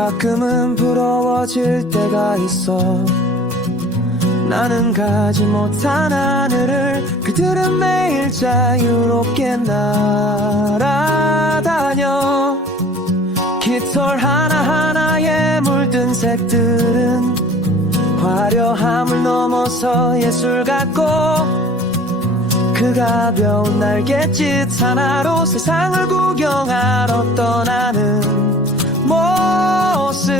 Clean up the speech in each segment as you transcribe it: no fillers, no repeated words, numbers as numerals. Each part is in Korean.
가끔은 부러워질 때가 있어. 나는 가지 못한 하늘을 그들은 매일 자유롭게 날아다녀. 깃털 하나하나에 물든 색들은 화려함을 넘어서 예술 같고, 그 가벼운 날갯짓 하나로 세상을 구경하러 떠나는 모습.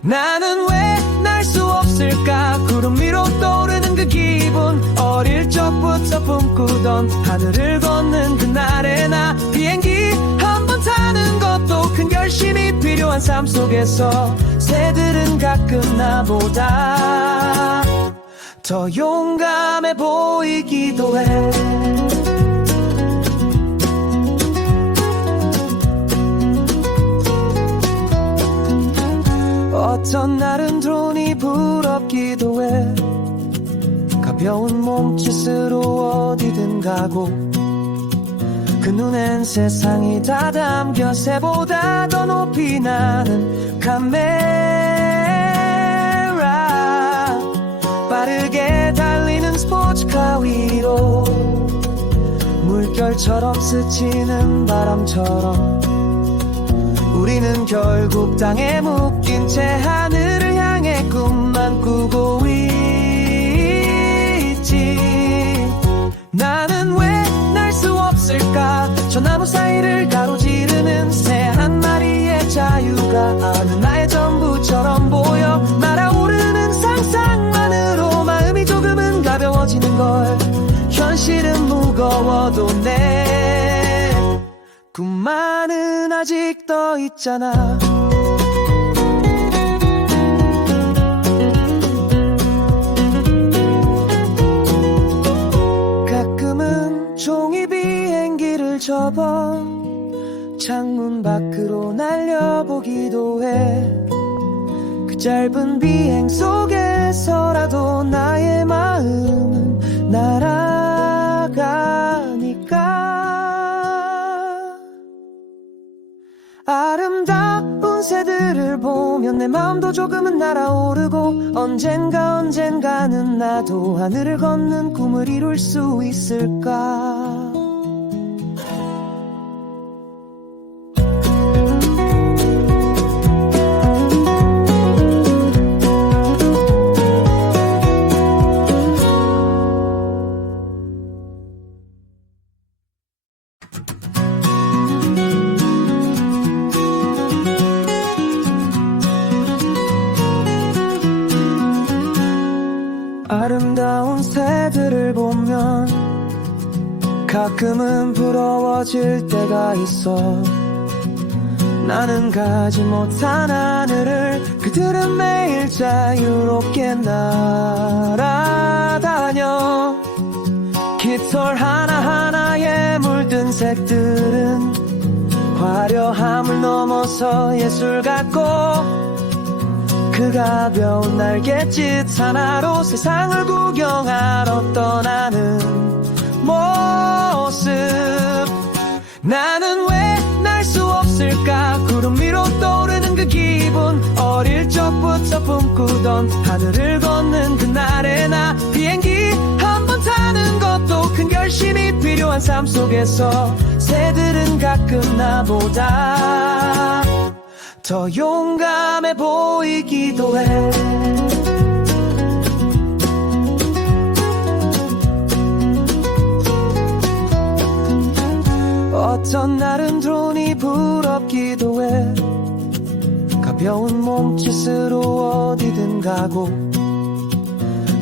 나는 왜 날 수 없을까? 구름 위로 떠오르는 그 기분, 어릴 적부터 꿈꾸던 하늘을 걷는 그날의 나. 비행기 한 번 타는 것도 큰 결심이 필요한 삶 속에서 새들은 가끔 나보다 더 용감해 보이기도 해. 어떤 날은 돈이 부럽기도 해. 가벼운 몸짓으로 어디든 가고, 그 눈엔 세상이 다 담겨 새보다 더 높이 나는 카메라. 빠르게 달리는 스포츠카 위로 물결처럼 스치는 바람처럼 우리는 결국 땅에 묶인 채 하늘을 향해 꿈만 꾸고 있지. 나는 왜 날 수 없을까? 저 나무 사이를 가로지르는 새 한 마리의 자유가 어느 나의 전부처럼 보여. 날아오르는 상상만으로 마음이 조금은 가벼워지는 걸. 현실은 무거워도 내 꿈만은 아직 떠 있잖아. 가끔은 종이 비행기를 접어 창문 밖으로 날려보기도 해. 그 짧은 비행 속에서라도 나의 마음은 날아가니까. 아름다운 새들을 보면 내 마음도 조금은 날아오르고, 언젠가는 나도 하늘을 걷는 꿈을 이룰 수 있을까. 아름다운 새들을 보면 가끔은 부러워질 때가 있어. 나는 가지 못한 하늘을 그들은 매일 자유롭게 날아다녀. 깃털 하나하나에 물든 색들은 화려함을 넘어서 예술 같고, 그 가벼운 날갯짓 하나로 세상을 구경하러 떠나는 모습. 나는 왜 날 수 없을까? 구름 위로 떠오르는 그 기분, 어릴 적부터 꿈꾸던 하늘을 걷는 그날의 나. 비행기 한 번 타는 것도 큰 결심이 필요한 삶 속에서 새들은 가끔 나보다 더 용감해 보이기도 해. 어떤 날은 돈이 부럽기도 해. 가벼운 몸짓으로 어디든 가고,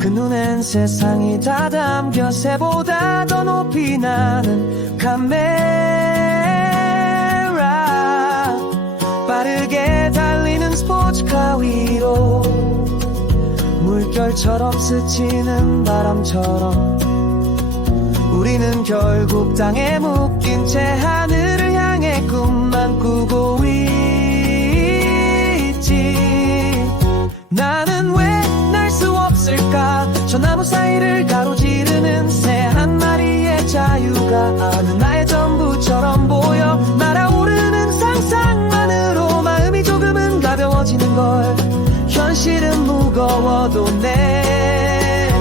그 눈엔 세상이 다 담겨 새보다 더 높이 나는 카메라. 빠르게 달리는 스포츠카 위로 물결처럼 스치는 바람처럼 우리는 결국 땅에 묶인 채 하늘을 향해 꿈만 꾸고 있지. 나는 왜 날 수 없을까? 저 나무 사이를 가로지르는 새 한 마리의 자유가 어느 나의 전부처럼 보여. 날아오르는 상상만으로 마음이 조금 걸 현실은 무거워도 내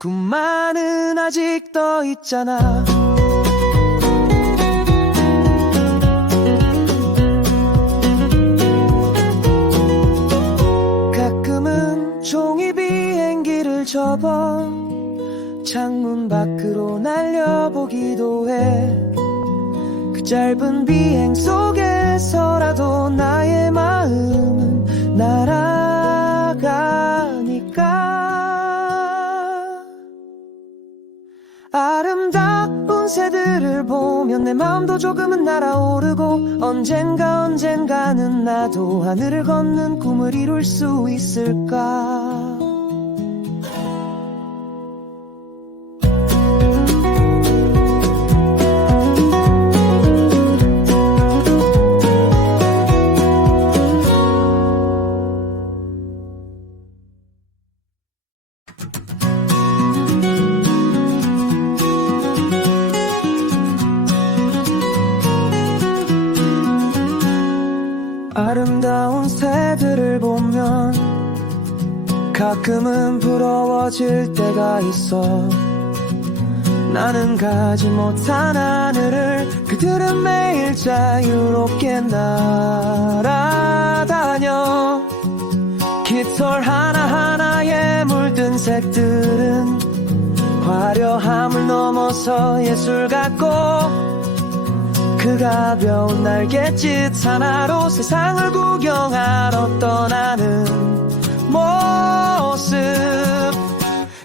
꿈만은 아직 떠 있잖아. 가끔은 종이 비행기를 접어 창문 밖으로 날려보기도 해. 그 짧은 비행 속에서라도 나의 마음은 날아가니까. 아름다운 새들을 보면 내 마음도 조금은 날아오르고 언젠가는 나도 하늘을 걷는 꿈을 이룰 수 있을까. 아름다운 새들을 보면 가끔은 부러워질 때가 있어. 나는 가지 못한 하늘을 그들은 매일 자유롭게 날아다녀. 깃털 하나하나에 물든 색들은 화려함을 넘어서 예술 같고 그 가벼운 날갯짓 하나로 세상을 구경하러 떠나는 모습.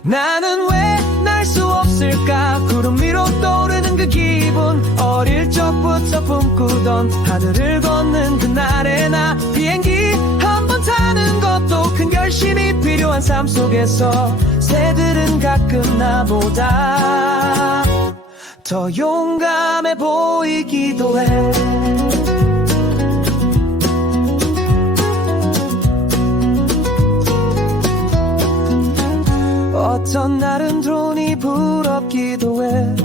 나는 왜 날 수 없을까. 구름 위로 떠오르는 그 기분. 어릴 적부터 꿈꾸던 하늘을 걷는 그날의 나. 비행기 한 번 타는 것도 큰 결심이 필요한 삶 속에서 새들은 가끔 나보다 더 용감해 보이기도 해. 어떤 날은 드론이 부럽기도 해.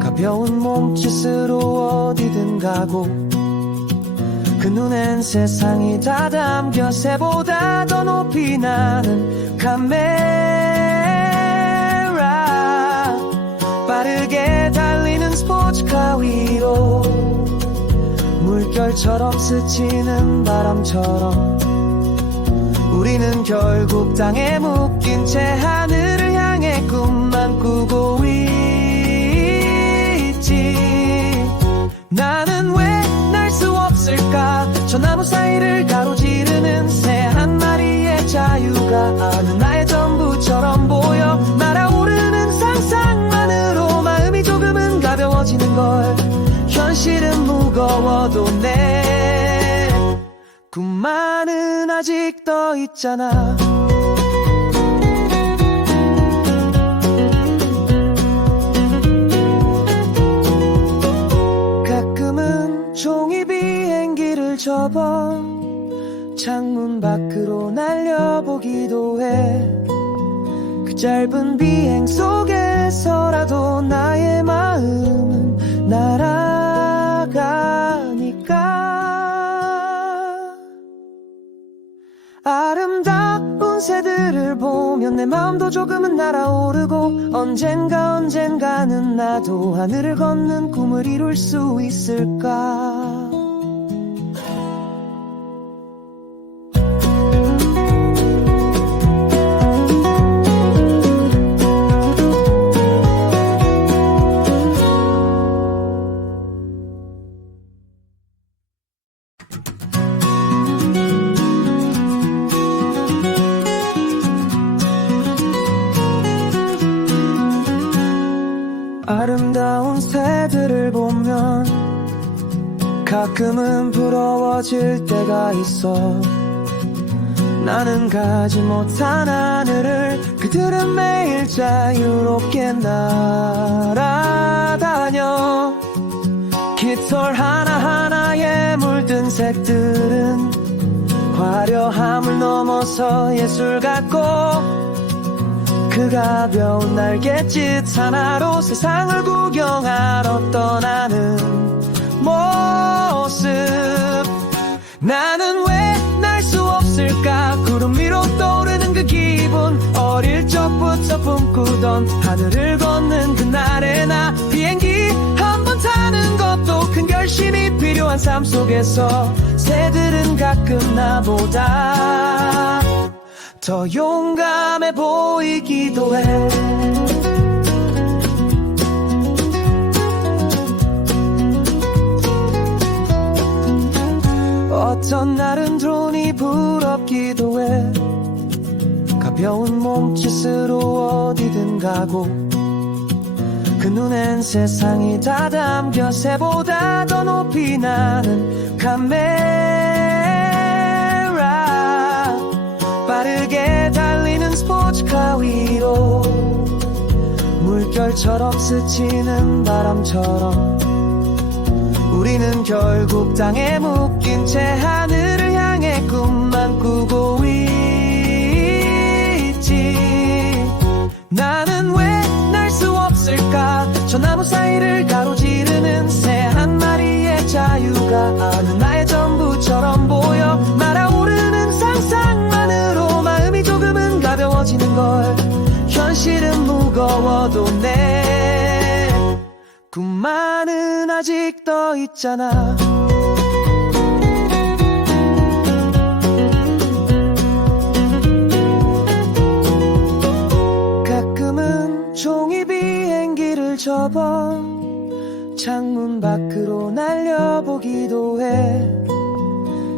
가벼운 몸짓으로 어디든 가고 그 눈엔 세상이 다 담겨. 새보다 더 높이 나는 카메라. 빠르게 달리는 스포츠카 위로 물결처럼 스치는 바람처럼 우리는 결국 땅에 묶인 채 하늘을 향해 꿈만 꾸고 있지. 나는 왜 날 수 없을까. 저 나무 사이를 가로지르는 새 한 마리의 자유가 어느 나의 전부처럼 보여. 날아오르는 상상만으로 마음이 조금은 가벼워지는 걸. 현실은 무거워도 내 꿈만은 아직 떠 있잖아. 가끔은 종이 비행기를 접어 창문 밖으로 날려보기도 해. 그 짧은 비행 속에서라도 나의 마음은 날아가니까. 아름다운 새들을 보면 내 마음도 조금은 날아오르고 언젠가는 나도 하늘을 걷는 꿈을 이룰 수 있을까. 아름다운 새들을 보면 가끔은 부러워질 때가 있어. 나는 가지 못한 하늘을 그들은 매일 자유롭게 날아다녀. 깃털 하나하나에 물든 색들은 화려함을 넘어서 예술 같고 그 가벼운 날갯짓 하나로 세상을 구경하러 떠나는 모습. 나는 왜 날 수 꿈꾸던 하늘을 걷는 그날의 나 비행기 한 번 타는 것도 큰 결심이 필요한 삶 속에서 새들은 가끔 나보다 더 용감해 보이기도 해. 어떤 날은 돈이 부럽기도 해. 가벼운 몸짓으로 어디든 가고 그 눈엔 세상이 다 담겨 새보다 더 높이 나는 카메라 빠르게 달리는 스포츠카 위로 물결처럼 스치는 바람처럼 우리는 결국 땅에 묶인 채 하늘을 향해 꿈만 꾸고 있지. 나는 왜 날 수 없을까? 저 나무 사이를 가로지르는 새 한 마리의 자유가 어느 나의 전부처럼 보여. 날아오르는 상상만으로 마음이 조금은 가벼워지는 걸. 현실은 무거워도 내 꿈만은 아직 떠 있잖아. 가끔은 종이 비행기를 접어 창문 밖으로 날려보기도 해.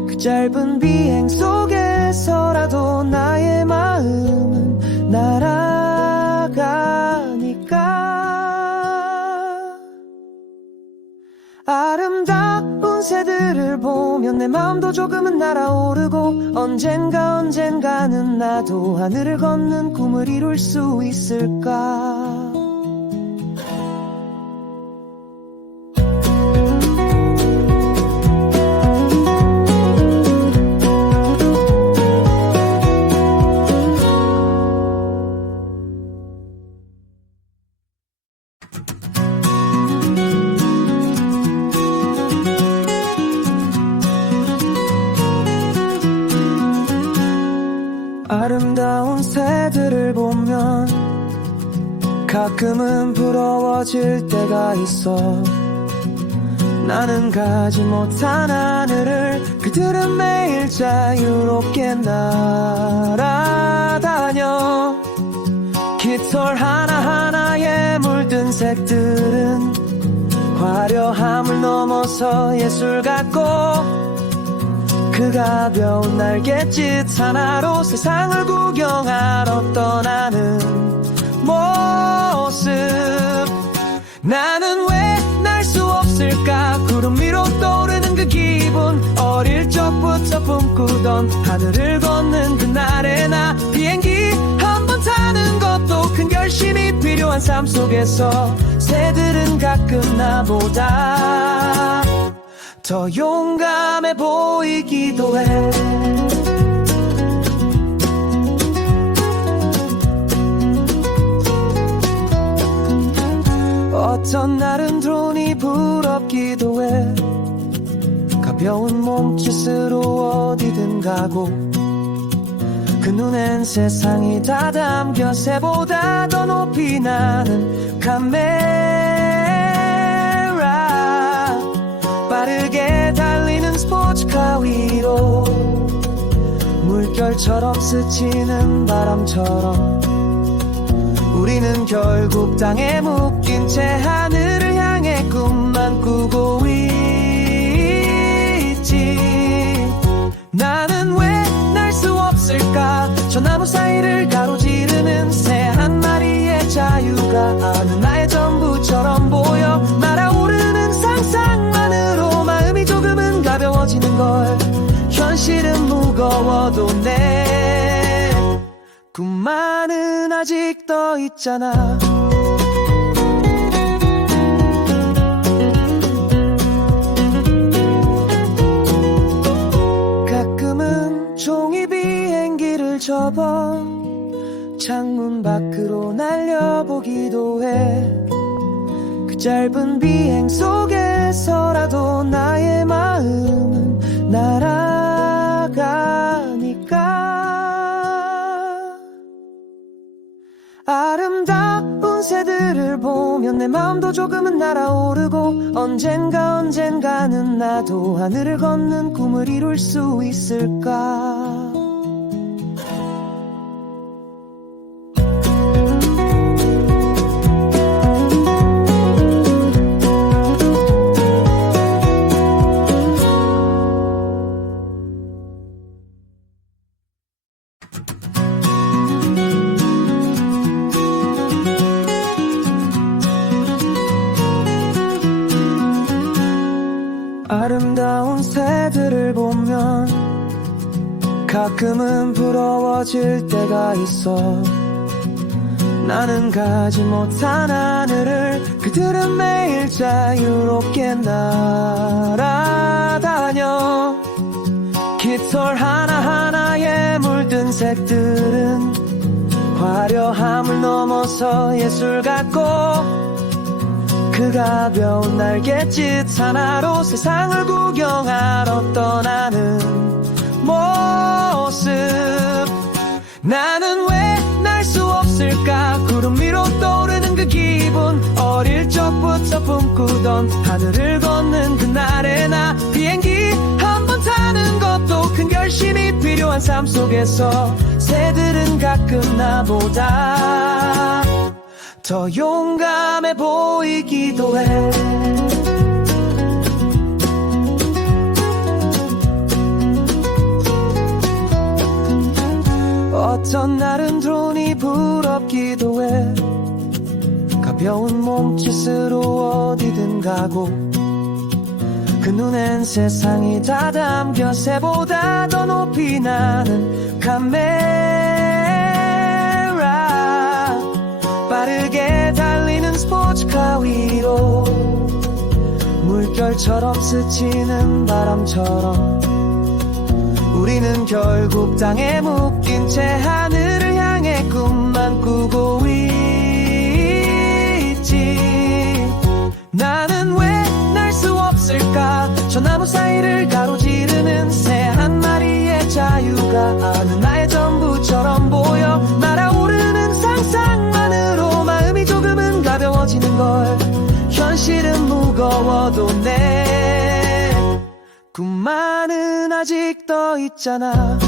그 짧은 비행 속에서라도 나의 마음은 날아가니까. 아름다운 새들을 보면 내 마음도 조금은 날아오르고 언젠가는 나도 하늘을 걷는 꿈을 이룰 수 있을까. 아름다운 새들을 보면 가끔은 부러워질 때가 있어. 나는 가지 못한 하늘을 그들은 매일 자유롭게 날아다녀. 깃털 하나하나에 물든 색들은 화려함을 넘어서 예술 같고 그 가벼운 날갯짓 하나로 세상을 구경하러 떠나는 모습. 나는 왜 날 수 없을까? 구름 위로 떠오르는 그 기분. 어릴 적부터 꿈꾸던 하늘을 걷는 그날의 나 비행기 한 번 타는 것도 큰 결심이 필요한 삶 속에서 새들은 가끔 나보다 더 용감해 보이기도 해. 어떤 날은 돈이 부럽기도 해. 가벼운 몸짓으로 어디든 가고 그 눈엔 세상이 다 담겨 새보다 더 높이 나는 카메라 빠르게 달리는 스포츠카 위로 물결처럼 스치는 바람처럼 우리는 결국 땅에 묶인 채 하늘을 향해 꿈만 꾸고 있지. 나는 왜 날 수 없을까? 저 나무 사이를 가로지르는 새 한 마리의 자유가 어느 나의 전부처럼 보여. 날아오르는 상상만으로 마음이 조금은 가벼워지는 걸. 현실은 무거워도 내 꿈만은 아직 떠 있잖아. 가끔은 종이 비행기를 접어 창문 밖으로 날려보기도 해. 그 짧은 비행 속에서라도 나의 마음은 날아가니까. 보면 내 마음도 조금은 날아오르고 언젠가는 나도 하늘을 걷는 꿈을 이룰 수 있을까. 아름다운 새들을 보면 가끔은 부러워질 때가 있어. 나는 가지 못한 하늘을 그들은 매일 자유롭게 날아다녀. 깃털 하나하나에 물든 색들은 화려함을 넘어서 예술 같고 그 가벼운 날갯짓 하나로 세상을 구경하러 떠나는 모습. 나는 왜 날 수 없을까. 구름 위로 떠오르는 그 기분. 어릴 적부터 꿈꾸던 하늘을 걷는 그날의 나. 비행기 한 번 타는 것도 큰 결심이 필요한 삶 속에서 새들은 가끔 나보다 더 용감해 보이기도 해. 어떤 날은 드론이 부럽기도 해. 가벼운 몸짓으로 어디든 가고 그 눈엔 세상이 다 담겨. 새보다 더 높이 나는 카메라. 빠르게 달리는 스포츠카 위로 물결처럼 스치는 바람처럼 우리는 결국 땅에 묶인 채 하늘을 향해 꿈만 꾸고 있지. 나는 왜 날 수 없을까. 저 나무 사이를 가로지르는 새 한 마리의 자유가 어느 나의 전부처럼 보여. 날아오르는 상상만으로 마음이 조금은 가벼워지는 걸. 현실은 무거워도 내 꿈만은 아직 떠 있잖아.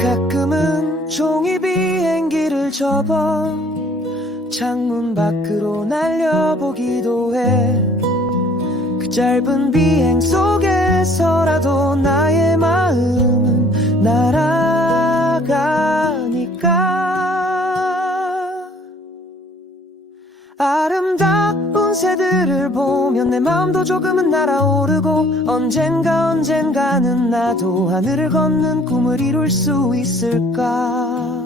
가끔은 종이 비행기를 접어 창문 밖으로 날려보기도 해. 그 짧은 비행 속에서라도 나의 마음은 날아가니까. 아름다운 새들을 보면 내 마음도 조금은 날아오르고 언젠가는 나도 하늘을 걷는 꿈을 이룰 수 있을까.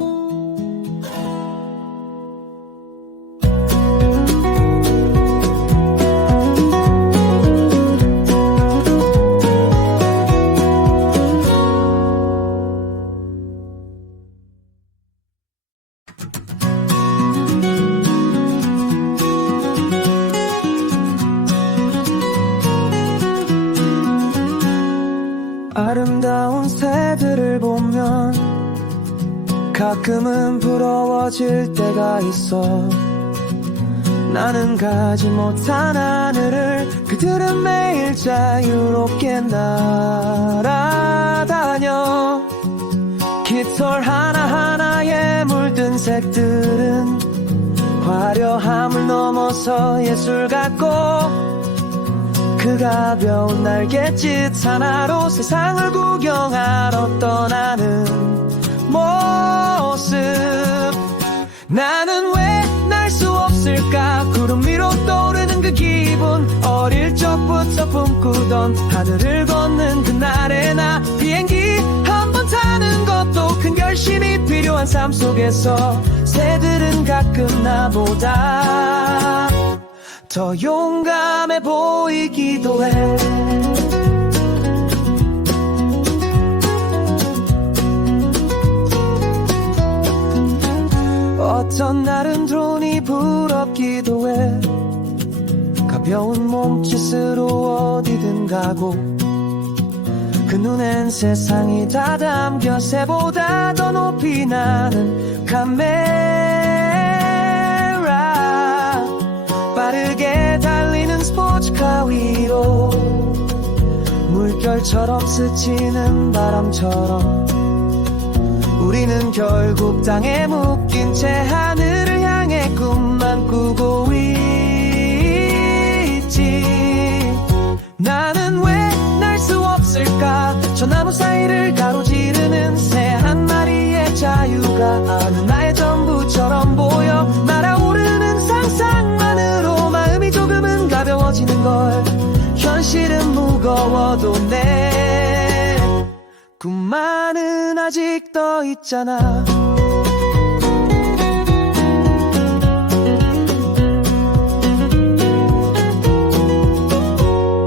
아름다운 새들을 보면 가끔은 부러워질 때가 있어. 나는 가지 못한 하늘을 그들은 매일 자유롭게 날아다녀. 깃털 하나하나에 물든 색들은 화려함을 넘어서 예술 같고 그 가벼운 날갯짓 하나로 세상을 구경하러 떠나는 모습. 나는 왜 날 수 없을까. 구름 위로 떠오르는 그 기분. 어릴 적부터 꿈꾸던 하늘을 걷는 그날의 나. 비행기 한 번 타는 것도 큰 결심이 필요한 삶 속에서 새들은 가끔 나보다 더 용감해 보이기도 해. 어떤 날은 드론이 부럽기도 해. 가벼운 몸짓으로 어디든 가고 그 그 눈엔 세상이 다 담겨 새보다 더 높이 나는 카메라 빠르게 달리는 스포츠카 위로 물결처럼 스치는 바람처럼 우리는 결국 땅에 묶인 채 하늘을 향해 꿈만 꾸고 있지. 나는 왜 날 수 없을까? 저 나무 사이를 가로지르는 새 한 마리의 자유가 어느 나의 전부처럼 보여. 날아오르는 상상만으로 마음이 조금은 가벼워지는 걸. 현실은 무거워도 내 꿈만은 아직 떠 있잖아.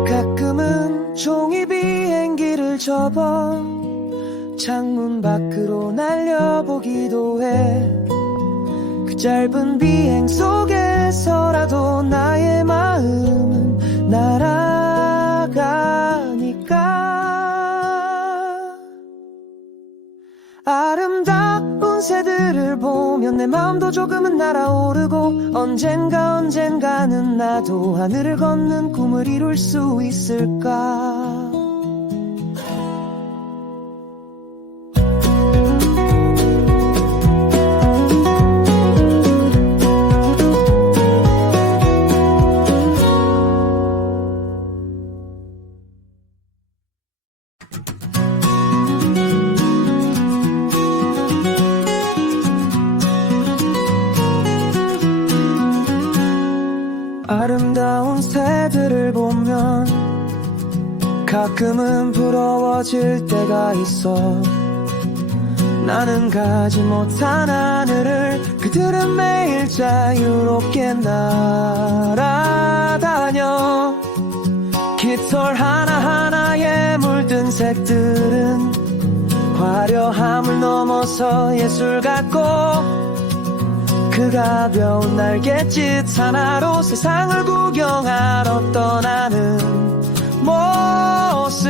가끔은 종이 비행기를 접어 창문 밖으로 날려보기도 해. 그 짧은 비행 속에서라도 나의 마음은 날아가니까. 아름다운 새들을 보면 내 마음도 조금은 날아오르고 언젠가는 나도 하늘을 걷는 꿈을 이룰 수 있을까. 아름다운 새들을 보면 가끔은 부러워질 때가 있어. 나는 가지 못한 하늘을 그들은 매일 자유롭게 날아다녀. 깃털 하나하나에 물든 색들은 화려함을 넘어서 예술 같고 그 가벼운 날갯짓 하나로 세상을 구경하러 떠나는 모습.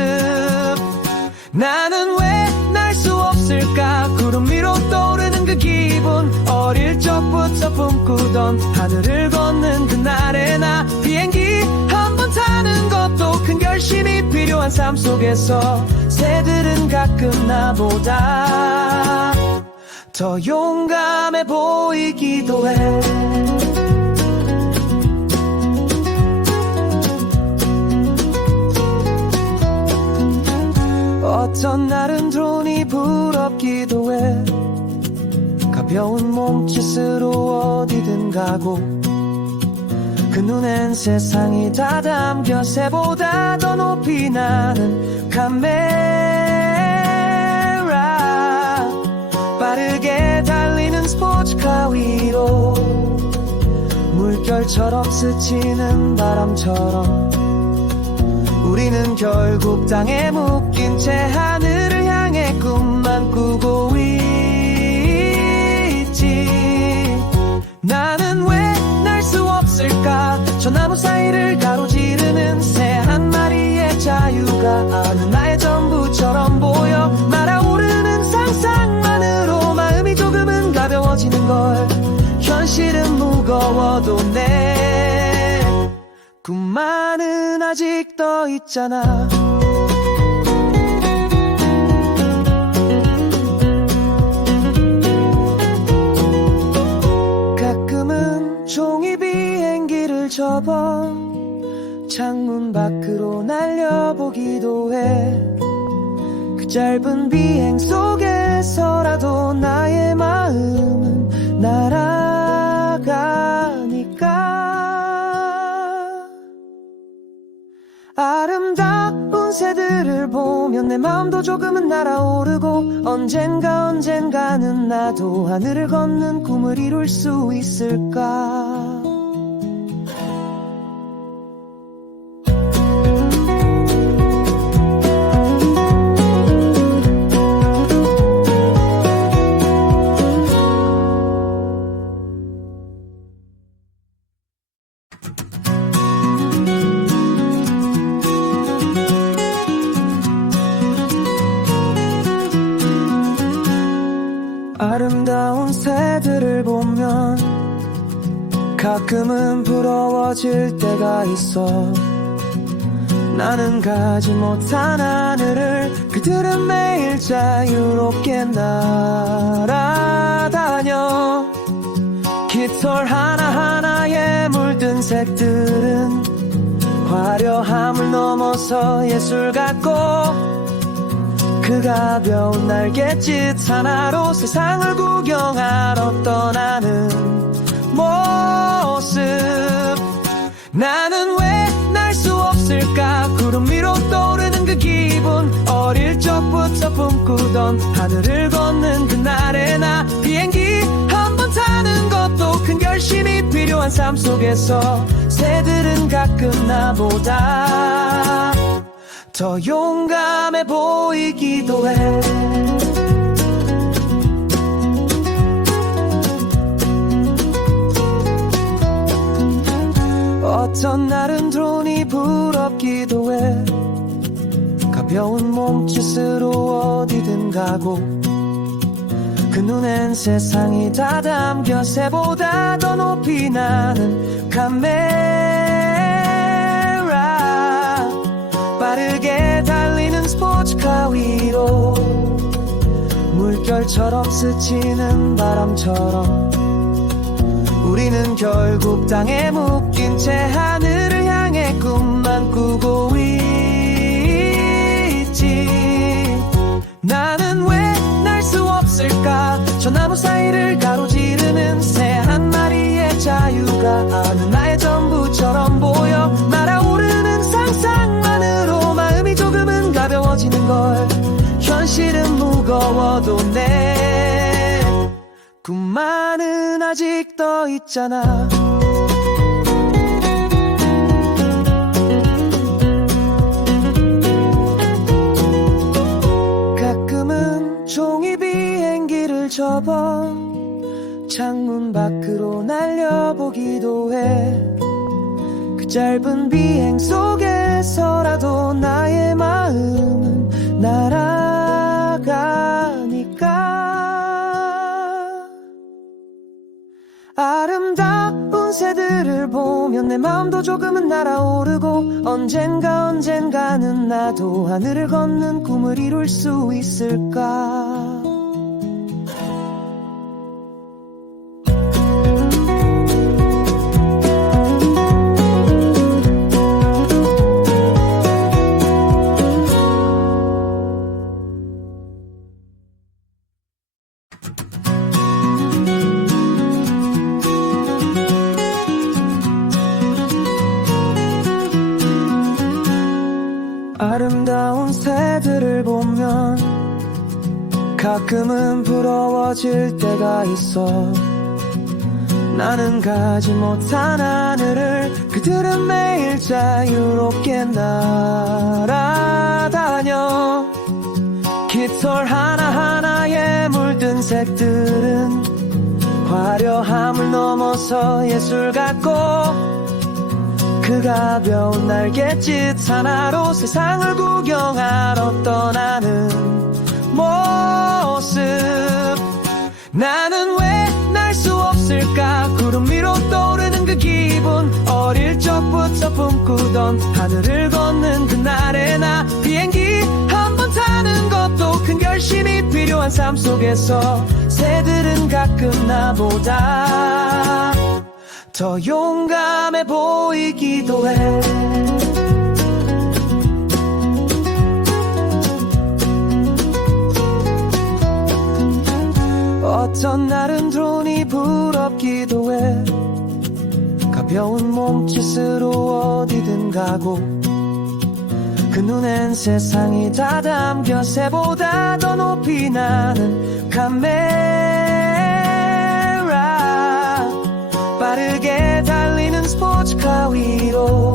나는 왜 날 수 없을까? 구름 위로 떠오르는 그 기분. 어릴 적부터 꿈꾸던 하늘을 걷는 그날의 나. 비행기 한 번 타는 것도 큰 결심이 필요한 삶 속에서 새들은 가끔 나보다 더 용감해 보이기도 해. 어떤 날은 드론이 부럽기도 해. 가벼운 몸짓으로 어디든 가고 그 눈엔 세상이 다 담겨 새보다 더 높이 나는 카메라 빠르게 달리는 스포츠카 위로 물결처럼 스치는 바람처럼 우리는 결국 땅에 묶인 채 하늘을 향해 꿈만 꾸고 있지. 나는 왜 날 수 없을까? 저 나무 사이를 가로지르는 새 한 마리의 자유가 어느 나의 전부처럼 보여. 날아오르는 상상만으로 마음이 조금은 가벼워지는 걸. 현실은 무거워도 내 꿈만은 아직 떠 있잖아. 가끔은 종이 비행기를 접어 창문 밖으로 날려보기도 해. 그 짧은 비행 속에서라도 나의 마음은 날아가니까. 아름다운 새들을 보면 내 마음도 조금은 날아오르고 언젠가는 나도 하늘을 걷는 꿈을 이룰 수 있을까. 가끔은 부러워질 때가 있어. 나는 가지 못한 하늘을 그들은 매일 자유롭게 날아다녀. 깃털 하나하나에 물든 색들은 화려함을 넘어서 예술 같고, 그 가벼운 날갯짓 하나로 세상을 구경하러 떠나는 모습. 나는 왜 날 수 없을까? 구름 위로 떠오르는 그 기분, 어릴 적부터 꿈꾸던 하늘을 걷는 그날의 나. 비행기 한 번 타는 것도 큰 결심이 필요한 삶 속에서 새들은 가끔 나보다 더 용감해 보이기도 해. 어떤 날은 드론이 부럽기도 해. 가벼운 몸짓으로 어디든 가고, 그 눈엔 세상이 다 담겨 새보다 더 높이 나는 카메라. 빠르게 달리는 스포츠카 위로 물결처럼 스치는 바람처럼 우리는 결국 땅에 묶인 채 하늘을 향해 꿈만 꾸고 있지. 나는 왜 날 수 없을까? 저 나무 사이를 가로지르는 새 한 마리의 자유가 어느 나의 전부처럼 보여. 날아오르는 상상만으로 마음이 조금은 가벼워지는 걸. 현실은 무거워도 내 꿈만은 아직 떠 있잖아. 가끔은 종이 비행기를 접어 창문 밖으로 날려보기도 해. 그 짧은 비행 속에서라도 나의 마음은 날아가니까. 아름다운 새들을 보면 내 마음도 조금은 날아오르고, 언젠가는 나도 하늘을 걷는 꿈을 이룰 수 있을까. 아름다운 새들을 보면 가끔은 부러워질 때가 있어. 나는 가지 못한 하늘을 그들은 매일 자유롭게 날아다녀. 깃털 하나하나에 물든 색들은 화려함을 넘어서 예술 같고, 그 가벼운 날갯짓 하나로 세상을 구경하러 떠나는 모습. 나는 왜 날 수 없을까? 구름 위로 떠오르는 그 기분, 어릴 적부터 꿈꾸던 하늘을 걷는 그날의 나. 비행기 한 번 타는 것도 큰 결심이 필요한 삶 속에서 새들은 가끔 나보다 더 용감해 보이기도 해. 어떤 날은 드론이 부럽기도 해. 가벼운 몸짓으로 어디든 가고, 그 눈엔 세상이 다 담겨 새보다 더 높이 나는 카메라. 빠르게 달리는 스포츠카 위로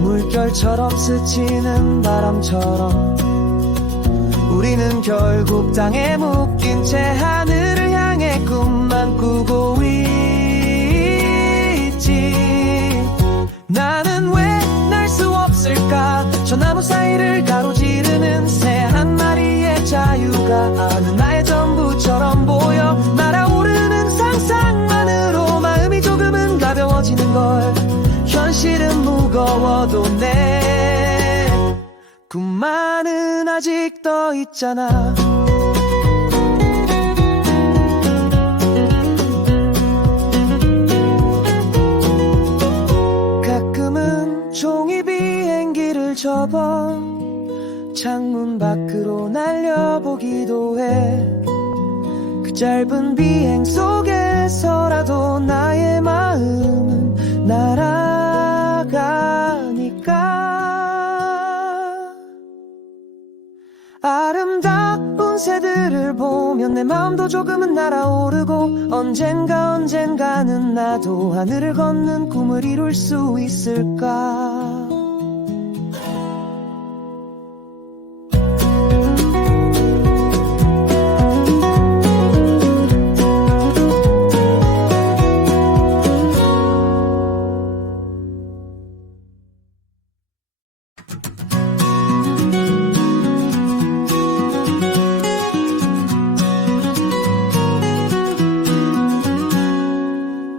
물결처럼 스치는 바람처럼 우리는 결국 땅에 묶인 채 하늘을 향해 꿈만 꾸고 있지. 나는 왜 날 수 없을까? 저 나무 사이를 가로지르는 새 한 마리의 자유가 어느 나의 전부처럼 보여. 날아오르는 상상만으로 마음이 조금 무거워도 내 꿈만은 아직 떠 있잖아. 가끔은 종이 비행기를 접어 창문 밖으로 날려보기도 해. 그 짧은 비행 속에서라도 나의 마음은 날아가니까. 아름다운 새들을 보면 내 마음도 조금은 날아오르고, 언젠가는 나도 하늘을 걷는 꿈을 이룰 수 있을까.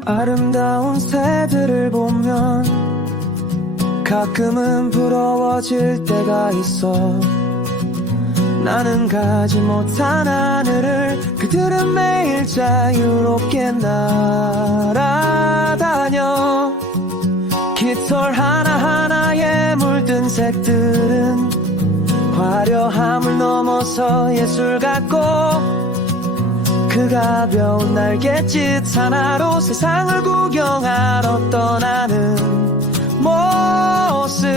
아름다운 새들을 보면 가끔은 부러워질 때가 있어. 나는 가지 못한 하늘을 그들은 매일 자유롭게 날아다녀. 깃털 하나하나에 물든 색들은 화려함을 넘어서 예술 같고, 그 가벼운 날갯짓 하나로 세상을 구경하러 떠나는 모습.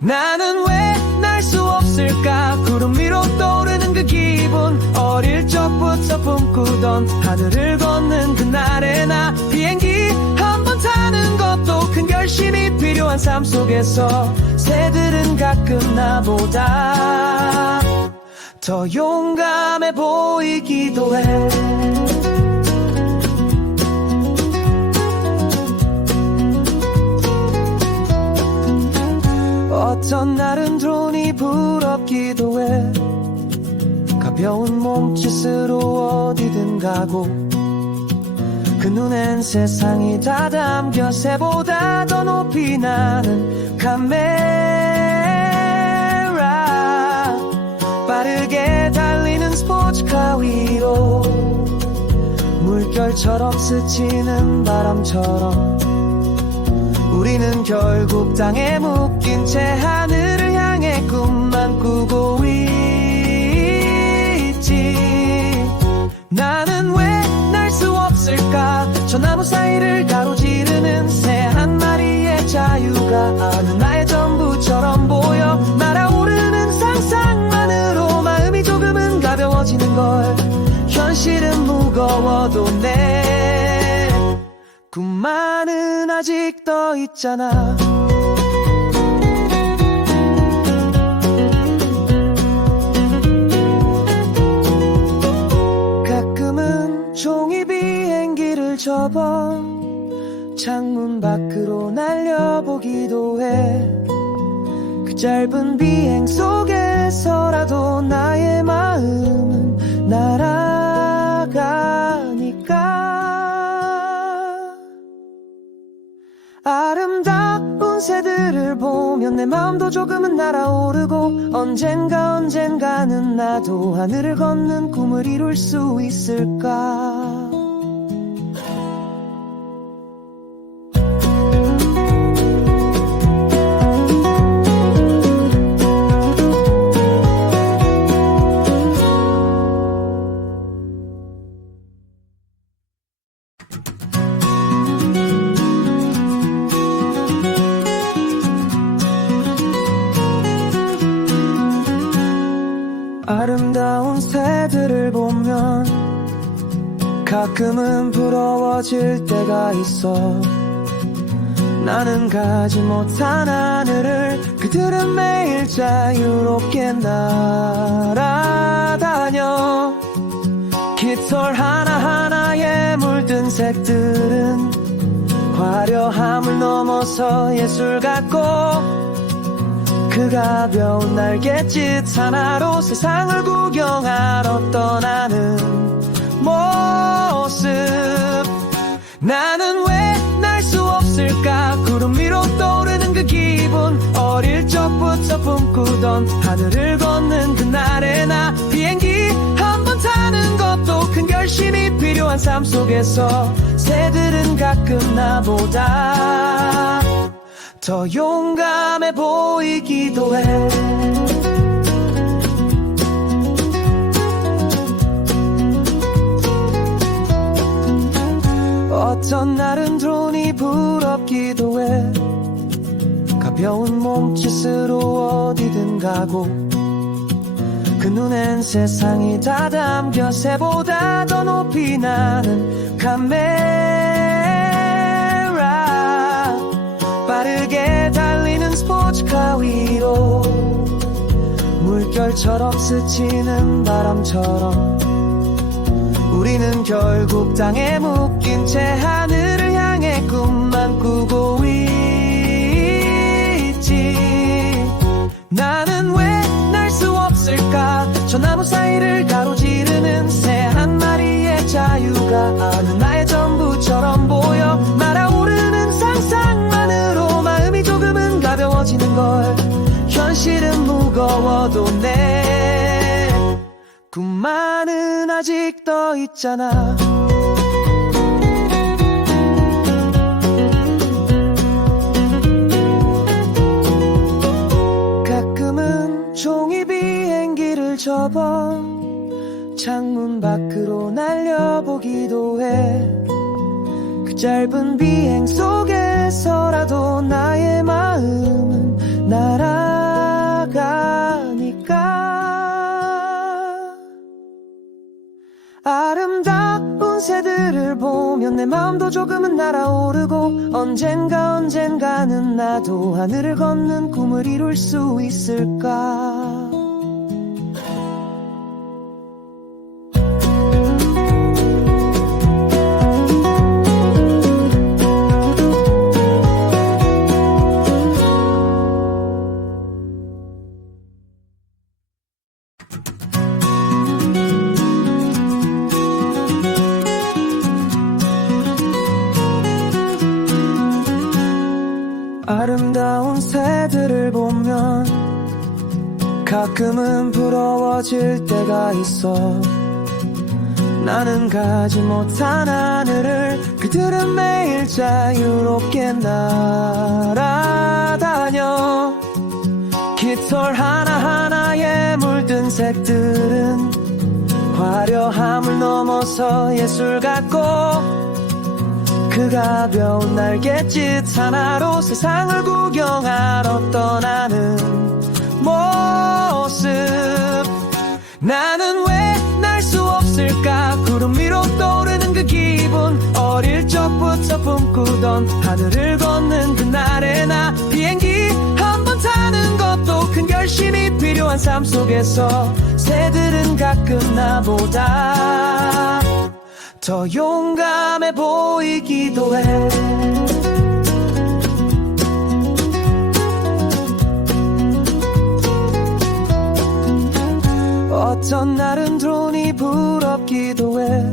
나는 왜 날 수 없을까. 구름 위로 떠오르는 그 기분, 어릴 적부터 꿈꾸던 하늘을 걷는 그날의 나. 비행기 한 번 타는 것도 큰 결심이 필요한 삶 속에서 새들은 가끔 나보다 더 용감해 보이기도 해. 어떤 날은 드론이 부럽기도 해. 가벼운 몸짓으로 어디든 가고, 그 눈엔 세상이 다 담겨. 새보다 더 높이 나는 카메라. 빠르게 달리는 스포츠카 위로 물결처럼 스치는 바람처럼 우리는 결국 땅에 묶인 채 하늘을 향해 꿈만 꾸고 있지. 나는 왜 날 수 없을까. 저 나무 사이를 가로지르는 새 한 마리의 자유가 어느 나의 전부처럼 보여. 날아오르는 상상만으로 마음이 조금은 가벼워지는 걸. 현실은 무거워도 내 꿈만은 아직 떠 있잖아. 가끔은 종이 비행기를 접어 창문 밖으로 날려보기도 해. 그 짧은 비행 속에서라도 나의 마음은 날아가니까. 아름다운 새들을 보면 내 마음도 조금은 날아오르고, 언젠가는 나도 하늘을 걷는 꿈을 이룰 수 있을까. 아름다운 새들을 보면 가끔은 부러워질 때가 있어. 나는 가지 못한 하늘을 그들은 매일 자유롭게 날아다녀. 깃털 하나하나에 물든 색들은 화려함을 넘어서 예술 같고, 그 가벼운 날갯짓 하나로 세상을 구경하러 떠나는 모습. 나는 왜 날 수 없을까. 구름 위로 떠오르는 꿈꾸던 하늘을 걷는 그날의 나 비행기 한 번 타는 것도 큰 결심이 필요한 삶 속에서 새들은 가끔 나보다 더 용감해 보이기도 해. 어떤 날은 돈이 부럽기도 해. 가벼운 몸짓으로 어디든 가고 그 눈엔 세상이 다 담겨 새보다 더 높이 나는 카메라 빠르게 달리는 스포츠카 위로 물결처럼 스치는 바람처럼 우리는 결국 땅에 묶인 채 하늘을 향해 꿈만 꾸고 있지. 나는 왜 날 수 없을까? 저 나무 사이를 가로지르는 새 한 마리의 자유가 어느 나의 전부처럼 보여. 날아오르는 상상만으로 마음이 조금은 가벼워지는 걸. 현실은 무거워도 내 꿈만은 아직 떠 있잖아. 가끔은 종이 비행기를 접어 창문 밖으로 날려보기도 해. 그 짧은 비행 속에서라도 나의 마음은 날아가니까. 아름다운 새들을 보면 내 마음도 조금은 날아오르고 언젠가는 나도 하늘을 걷는 꿈을 이룰 수 있을까. 아름다운 새들을 보면 가끔은 부러워질 때가 있어. 나는 가지 못한 하늘을 그들은 매일 자유롭게 날아다녀. 깃털 하나하나에 물든 색들은 화려함을 넘어서 예술 같고 그 가벼운 날갯짓 하나로 세상을 구경하러 떠나는 모습. 나는 왜 날 수 없을까? 구름 위로 떠오르는 그 기분. 어릴 적부터 꿈꾸던 하늘을 걷는 그날의 나 비행기 한 번 타는 것도 큰 결심이 필요한 삶 속에서 새들은 가끔 나보다 더 용감해 보이기도 해. 어떤 날은 돈이 부럽기도 해.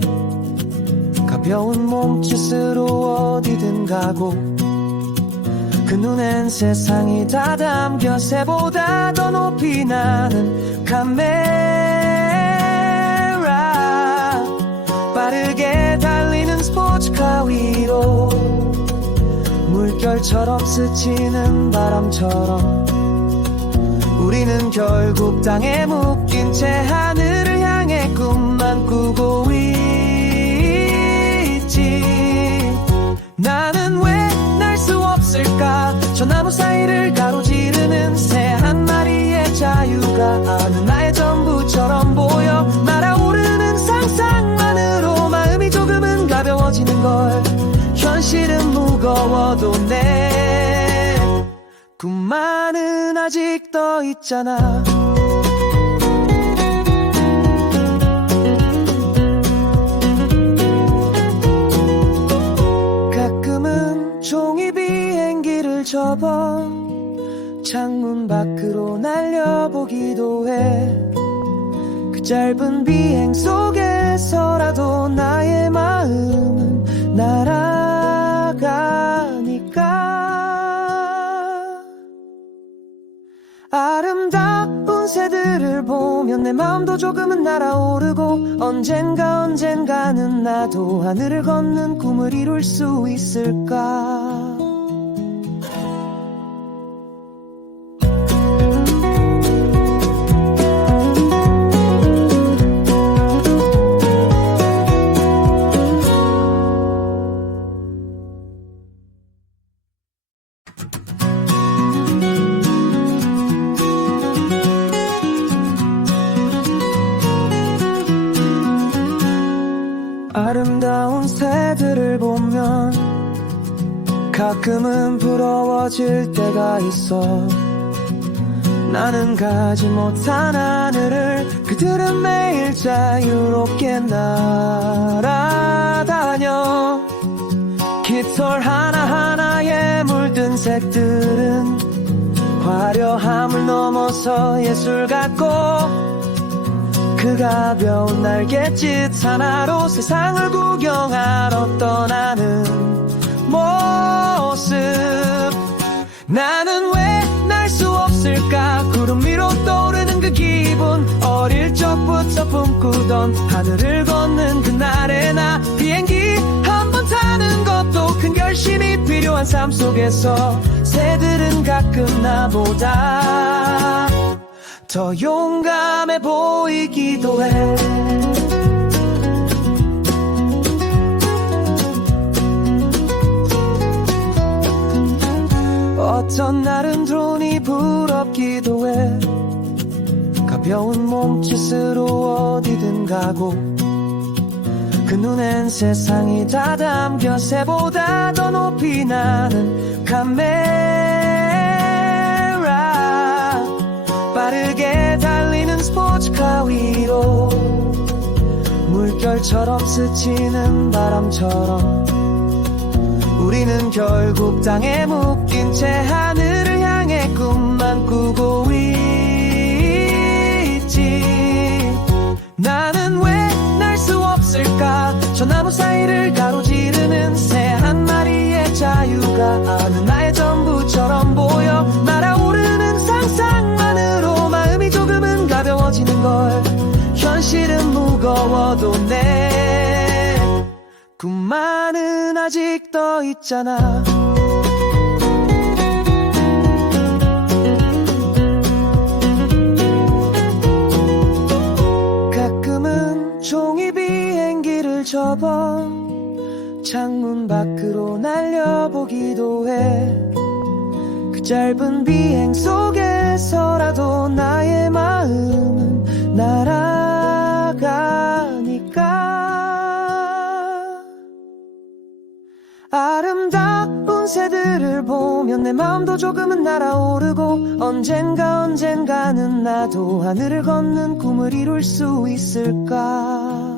가벼운 몸짓으로 어디든 가고 그 눈엔 세상이 다 담겨 새보다 더 높이 나는 카메라 빠르게 달리는 스포츠카 위로 물결처럼 스치는 바람처럼 우리는 결국 땅에 묶인 채 하늘을 향해 꿈만 꾸고 있지. 나는 왜 날 수 없을까? 저 나무 사이를 가로지르는 새 한 마리의 자유가 어느 나의 전부처럼 보여. 날아오르는 상상만으로 마음이 조금은 가벼워지는 걸. 현실은 무거워도 내 꿈만은 아직 떠 있잖아. 가끔은 종이 비행기를 접어 창문 밖으로 날려보기도 해. 그 짧은 비행 속에서라도 나의 마음은 날아가니까. 아름다운 보면 내 마음도 조금은 날아오르고 언젠가는 나도 하늘을 걷는 꿈을 이룰 수 있을까. 아름다운 새들을 보면 가끔은 부러워질 때가 있어. 나는 가지 못한 하늘을 그들은 매일 자유롭게 날아다녀. 깃털 하나하나에 물든 색들은 화려함을 넘어서 예술 같고 그 가벼운 날갯짓 하나로 세상을 구경하러 떠나는 모습. 나는 왜 날 수 없을까. 구름 위로 떠오르는 그 기분. 어릴 적부터 꿈꾸던 하늘을 걷는 그날의 나. 비행기 한 번 타는 것도 큰 결심이 필요한 삶 속에서 새들은 가끔 나보다 더 용감해 보이기도 해. 어떤 날은 드론이 부럽기도 해. 가벼운 몸짓으로 어디든 가고 그 눈엔 세상이 다 담겨. 새보다 더 높이 나는 카메라. 빠르게 달리는 스포츠카 위로 물결처럼 스치는 바람처럼 우리는 결국 땅에 묶인 채 하늘을 향해 꿈만 꾸고 있지. 나는 왜 날 수 없을까. 저 나무 사이를 가로지르는 새 한 마리의 자유가 어느 나의 전부처럼 보여. 날아오르는 상상만으로 마음이 조금은 가벼워지는 걸. 현실은 무거워도 내 꿈만은 아직 떠 있잖아. 가끔은 종이 비행기를 접어 창문 밖으로 날려보기도 해. 그 짧은 비행 속에서라도 나의 마음은 날아가니까. 아름다운 새들을 보면 내 마음도 조금은 날아오르고 언젠가는 나도 하늘을 걷는 꿈을 이룰 수 있을까.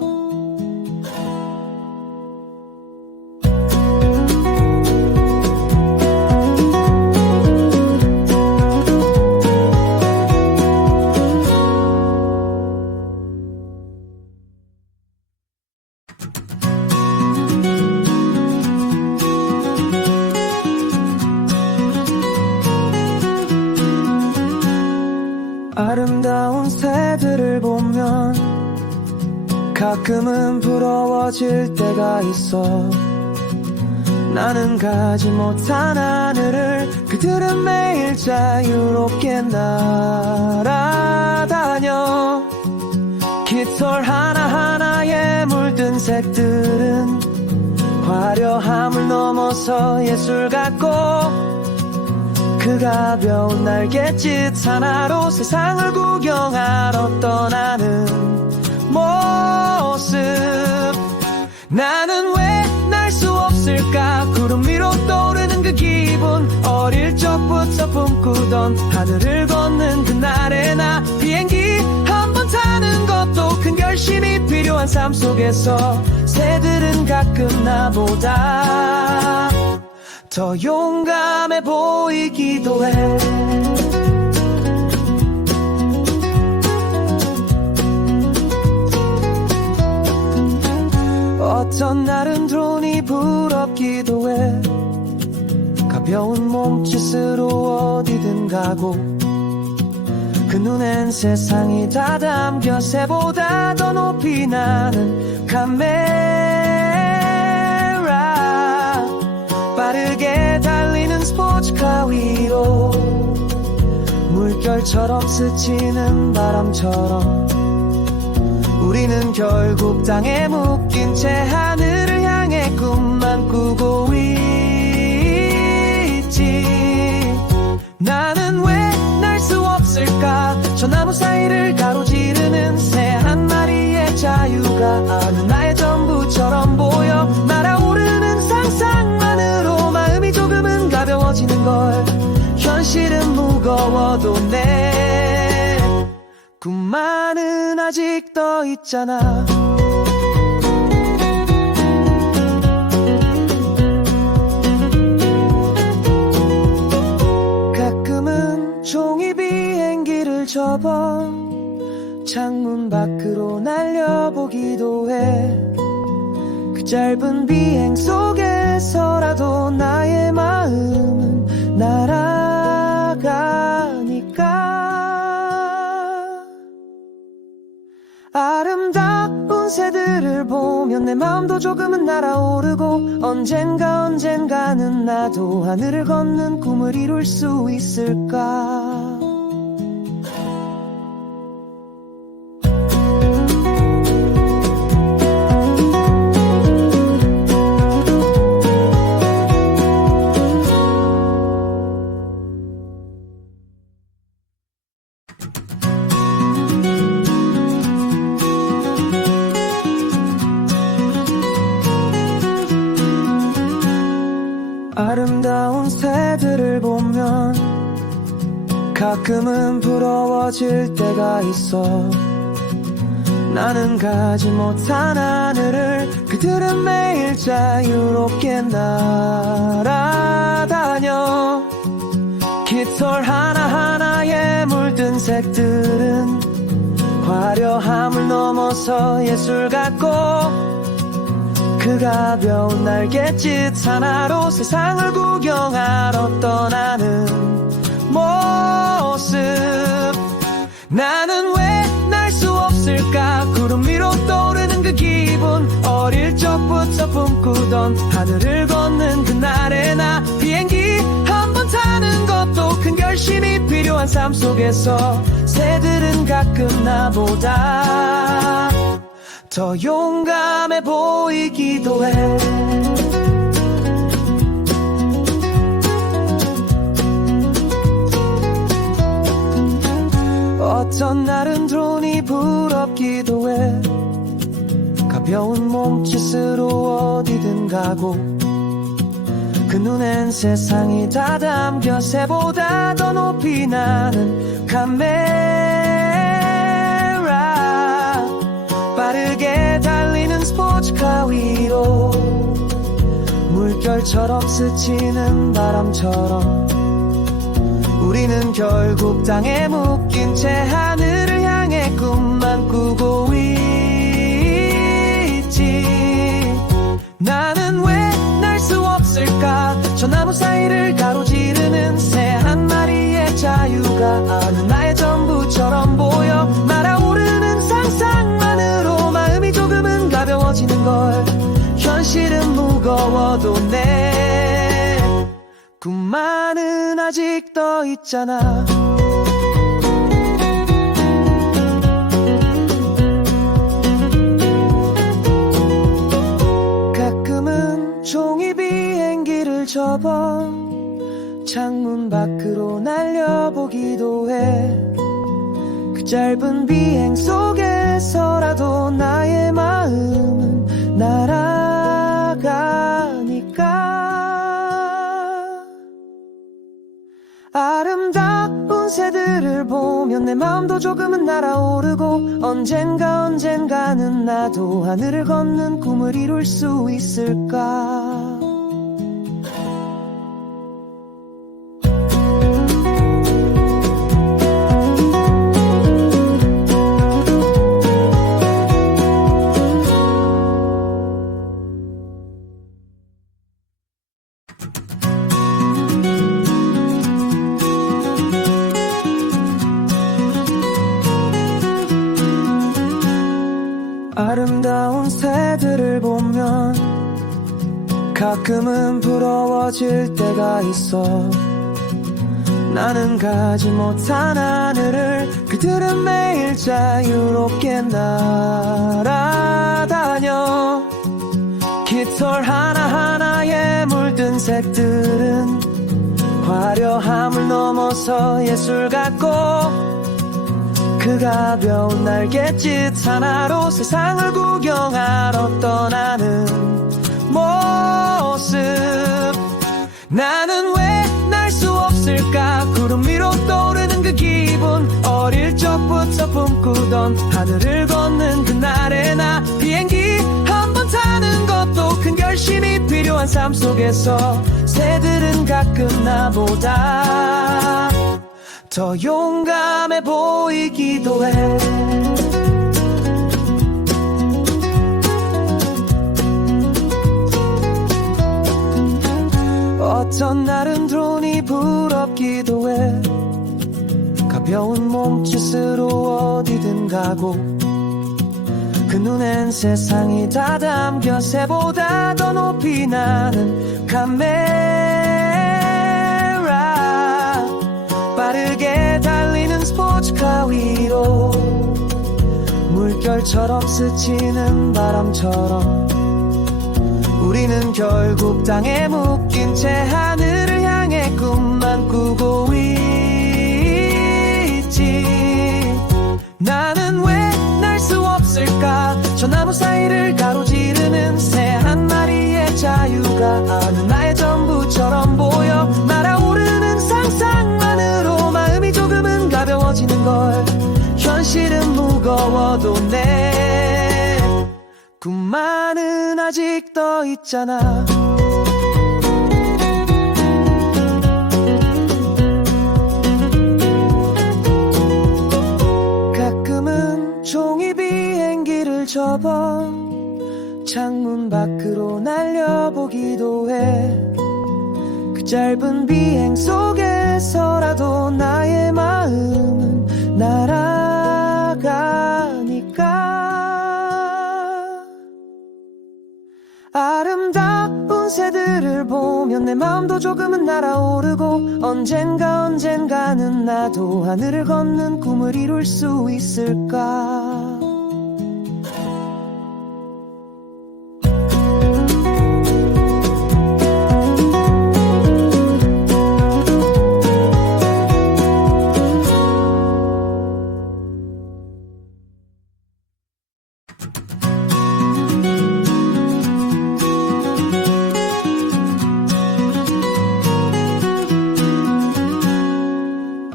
아름다운 새들을 보면 가끔은 부러워질 때가 있어. 나는 가지 못한 하늘을 그들은 매일 자유롭게 날아다녀. 깃털 하나하나에 물든 색들은 화려함을 넘어서 예술 같고 그 가벼운 날갯짓 하나로 세상을 구경하러 떠나는 모습. 나는 왜 날 수 없을까. 구름 위로 떠오르는 그 기분. 어릴 적부터 꿈꾸던 하늘을 걷는 그날의 나. 비행기 한 번 타는 것도 큰 결심이 필요한 삶 속에서 새들은 가끔 나보다 더 용감해 보이기도 해. 어떤 날은 드론이 부럽기도 해. 가벼운 몸짓으로 어디든 가고 그 눈엔 세상이 다 담겨 새보다 더 높이 나는 카메라 빠르게 달리는 스포츠카 위로 물결처럼 스치는 바람처럼 우리는 결국 땅에 묶인 채 하늘을 향해 꿈만 꾸고 있지. 나는 왜 날 수 없을까? 저 나무 사이를 가로지르는 새 한 마리의 자유가 어느 나의 전부처럼 보여. 날아오르는 상상만으로 마음이 조금은 가벼워지는 걸. 현실은 무거워도 내 꿈만은 아직 떠 있잖아. 가끔은 종이 비행기를 접어 창문 밖으로 날려보기도 해. 그 짧은 비행 속에서라도 나의 마음은 날아가니까. 아름다운 새들을 보면 내 마음도 조금은 날아오르고 언젠가는 나도 하늘을 걷는 꿈을 이룰 수 있을까. 아름다운 새들을 보면 가끔은 부러워질 때가 있어. 나는 가지 못한 하늘을 그들은 매일 자유롭게 날아다녀. 깃털 하나하나에 물든 색들은 화려함을 넘어서 예술 같고 그 가벼운 날갯짓 하나로 세상을 구경하러 떠나는 모습. 나는 왜 날 수 없을까? 구름 위로 떠오르는 그 기분. 어릴 적부터 꿈꾸던 하늘을 걷는 그날의 나. 비행기 한 번 타는 것도 큰 결심이 필요한 삶 속에서 새들은 가끔 나보다 더 용감해 보이기도 해. 어떤 날은 드론이 부럽기도 해. 가벼운 몸짓으로 어디든 가고 그 눈엔 세상이 다 담겨 새보다 더 높이 나는 카메라 빠르게 달리는 스포츠카 위로 물결처럼 스치는 바람처럼 우리는 결국 땅에 묶인 채 하늘을 향해 꿈만 꾸고 있지. 나는 왜 날 수 없을까? 저 나무 사이를 가로지르는 새 한 마리의 자유가 어느 나의 전부처럼 보여. 날아오르는 상상만으로 마음이 조금은 가벼워지는 걸. 현실은 무거워도 내 꿈만은 아직 떠 있잖아. 가끔은 종이 비행기를 접어 창문 밖으로 날려보기도 해. 그 짧은 비행 속에서라도 나의 마음은 날아가니까. 아름다운 새들을 보면 내 마음도 조금은 날아오르고 언젠가는 나도 하늘을 걷는 꿈을 이룰 수 있을까. 가끔은 부러워질 때가 있어. 나는 가지 못한 하늘을 그들은 매일 자유롭게 날아다녀. 깃털 하나하나에 물든 색들은 화려함을 넘어서 예술 같고, 그 가벼운 날갯짓 하나로 세상을 구경하러 떠나는 모습. 나는 왜 날 수 없을까? 구름 위로 떠오르는 그 기분, 어릴 적부터 꿈꾸던 하늘을 걷는 그날의 나. 비행기 한 번 타는 것도 큰 결심이 필요한 삶 속에서 새들은 가끔 나보다 더 용감해 보이기도 해. 어떤 날은 드론이 부럽기도 해. 가벼운 몸짓으로 어디든 가고, 그 눈엔 세상이 다 담겨 새보다 더 높이 나는 카메라. 빠르게 달리는 스포츠카 위로 물결처럼 스치는 바람처럼 우리는 결국 땅에 묶인 채 하늘을 향해 꿈만 꾸고 있지. 나는 왜 날 수 없을까? 저 나무 사이를 가로지르는 새 한 마리의 자유가 어느 나의 전부처럼 보여. 날아오르는 상상만으로 마음이 조금은 가벼워지는 걸. 현실은 무거워도 내 꿈만은 아직 떠 있잖아. 가끔은 종이 비행기를 접어 창문 밖으로 날려보기도 해. 그 짧은 비행 속에서라도 나의 마음은 날아가니까. 아름다운 새들을 보면 내 마음도 조금은 날아오르고, 언젠가는 나도 하늘을 걷는 꿈을 이룰 수 있을까.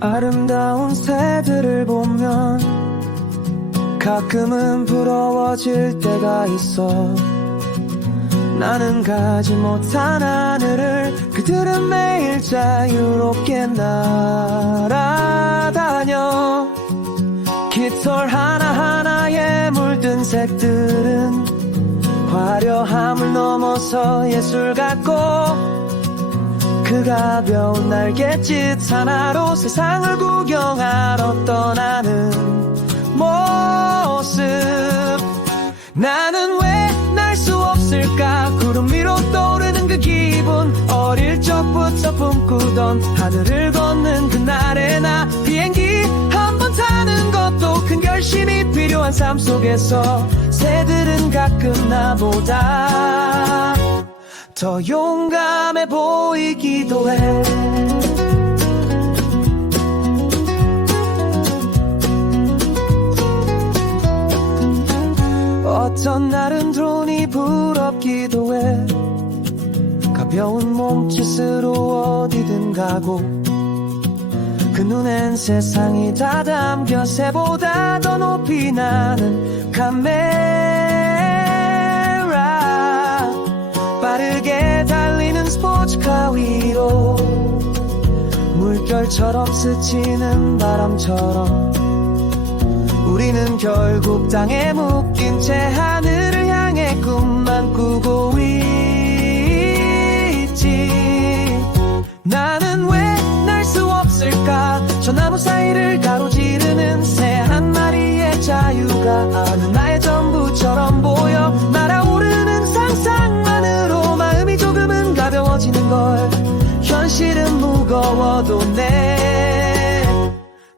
아름다운 새들을 보면 가끔은 부러워질 때가 있어. 나는 가지 못한 하늘을 그들은 매일 자유롭게 날아다녀. 깃털 하나하나에 물든 색들은 화려함을 넘어서 예술 같고, 그 가벼운 날갯짓 하나로 세상을 구경하러 떠나는 모습. 나는 왜 날 수 없을까? 구름 위로 떠오르는 그 기분, 어릴 적부터 꿈꾸던 하늘을 걷는 그날의 나. 비행기 한 번 타는 것도 큰 결심이 필요한 삶 속에서 새들은 가끔 나보다 더 용감해 보이기도 해. 어떤 날은 드론이 부럽기도 해. 가벼운 몸짓으로 어디든 가고, 그 눈엔 세상이 다 담겨 새보다 더 높이 나는 카메라. 빠르게 달리는 스포츠카 위로 물결처럼 스치는 바람처럼 우리는 결국 땅에 묶인 채 하늘을 향해 꿈만 꾸고 있지. 나는 왜 날 수 없을까? 저 나무 사이를 가로지르는 새 한 마리의 자유가 어느 나의 전부처럼 보여. 날아오르는 상상만으로 마음이 조금 내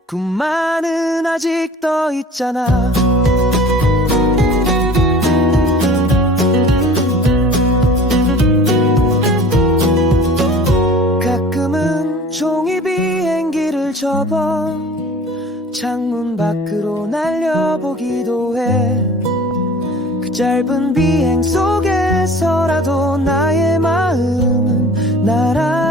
꿈만은 아직 떠 있잖아. 가끔은 종이 비행기를 접어 창문 밖으로 날려보기도 해. 그 짧은 비행 속에서라도 나의 마음은 날아가니까.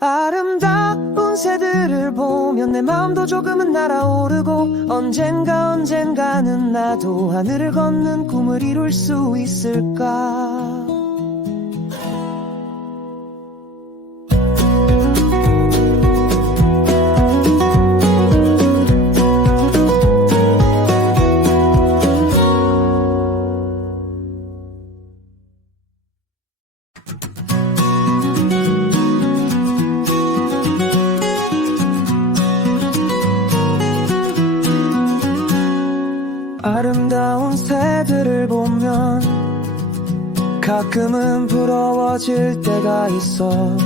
아름다운 새들을 보면 내 마음도 조금은 날아오르고, 언젠가는 나도 하늘을 걷는 꿈을 이룰 수 있을까. 아름다운 새들을 보면 가끔은 부러워질 때가 있어.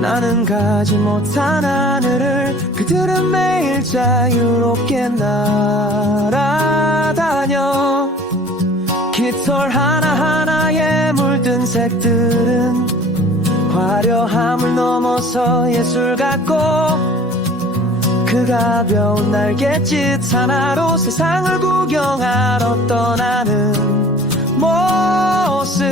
나는 가지 못한 하늘을 그들은 매일 자유롭게 날아다녀. 깃털 하나하나에 물든 색들은 화려함을 넘어서 예술 같고, 그 가벼운 날갯짓 하나로 세상을 구경하러 떠나는 모습.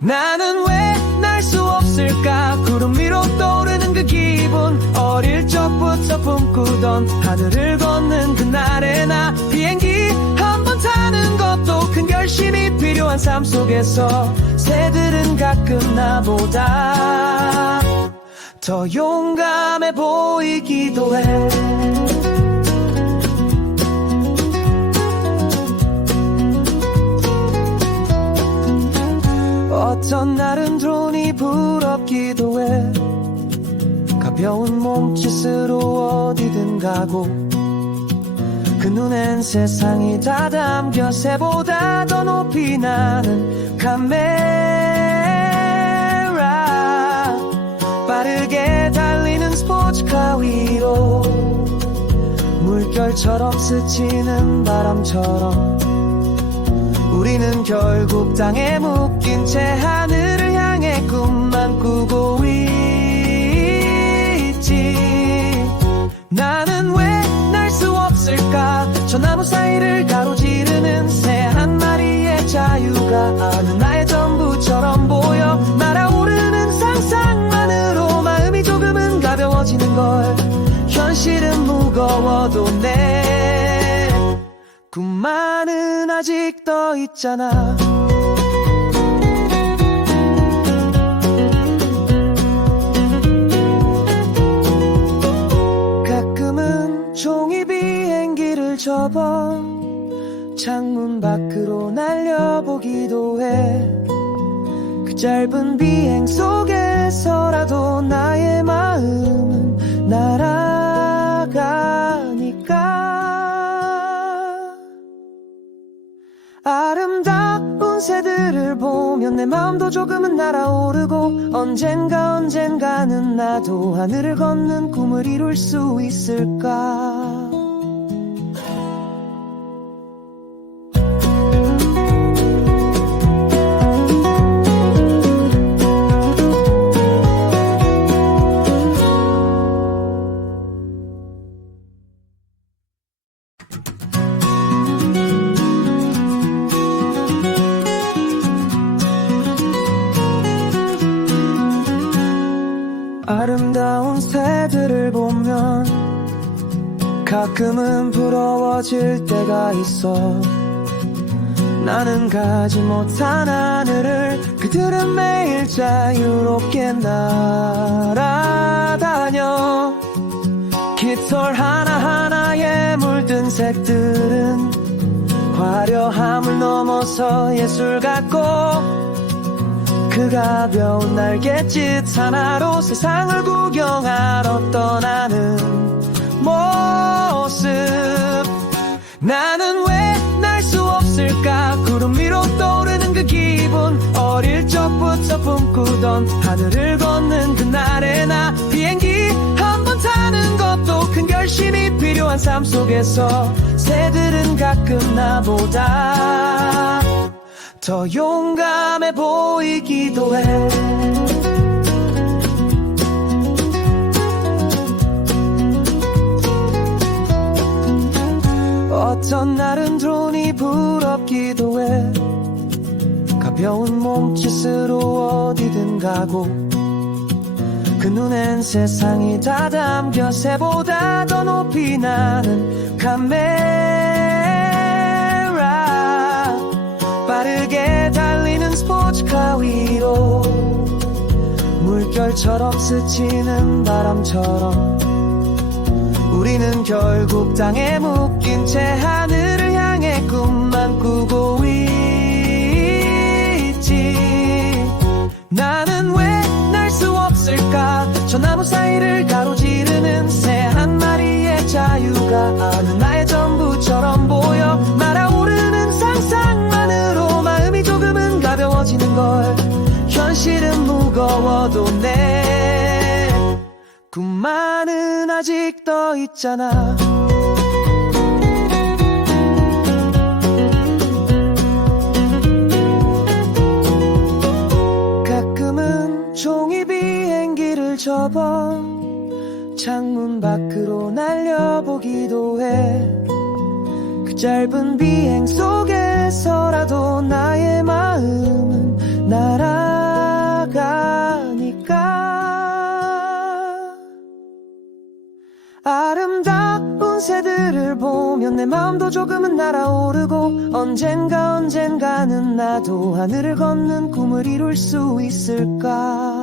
나는 왜 날 수 없을까. 구름 위로 떠오르는 그 기분, 어릴 적부터 꿈꾸던 하늘을 걷는 그날의 나. 비행기 한 번 타는 것도 큰 결심이 필요한 삶 속에서 새들은 가끔 나보다 더 용감해 보이기도 해. 어떤 날은 드론이 부럽기도 해. 가벼운 몸짓으로 어디든 가고, 그 눈엔 세상이 다 담겨. 새보다 더 높이 나는 카메라. 빠르게 달리는 스포츠카 위로 물결처럼 스치는 바람처럼 우리는 결국 땅에 묶인 채 하늘을 향해 꿈만 꾸고 있지. 나는 왜 날 수 없을까. 저 나무 사이를 가로지르는 새 한 마리의 자유가 어느 나의 전부처럼 보여. 날아오르는 상상만으로 마음이 조금은 가벼워지는 걸. 현실은 무거워도 내 꿈만은 아직 떠 있잖아. 가끔은 종이 비행기를 접어 창문 밖으로 날려보기도 해. 그 짧은 비행 속에서라도 나의 마음은 날아가니까. 아름다운 새들을 보면 내 마음도 조금은 날아오르고, 언젠가는 나도 하늘을 걷는 꿈을 이룰 수 있을까. 아름다운 새들을 보면 가끔은 부러워질 때가 있어. 나는 가지 못한 하늘을 그들은 매일 자유롭게 날아다녀. 깃털 하나하나에 물든 색들은 화려함을 넘어서 예술 같고, 그 가벼운 날갯짓 하나로 세상을 구경하러 떠나는 모습. 나는 왜 날 수 없을까. 구름 위로 떠오르는 그 기분 어릴 적부터 꿈꾸던 하늘을 걷는 그날의 나 비행기 한 번 타는 것도 큰 결심이 필요한 삶 속에서 새들은 가끔 나보다 더 용감해 보이기도 해 어떤 날은 드론이 부럽기도 해 가벼운 몸짓으로 어디든 가고 그 눈엔 세상이 다 담겨 새보다 더 높이 나는 카메라 빠르게 달리는 스포츠카 위로 물결처럼 스치는 바람처럼 우리는 결국 땅에 묶인 채 하늘을 향해 꿈만 꾸고 있지 나는 왜 날 수 없을까 저 나무 사이를 가로지르는 새 한 마리의 자유가 어느 나의 전부처럼 보여 날아오르는 상상만으로 마음이 조금은 가벼워지는 걸 현실은 무거워도 내 꿈만은 아직 떠 있잖아 가끔은 종이 비행기를 접어 창문 밖으로 날려보기도 해 그 짧은 비행 속에서라도 나의 마음은 날아가니까 아름다운 새들을 보면 내 마음도 조금은 날아오르고 언젠가는 나도 하늘을 걷는 꿈을 이룰 수 있을까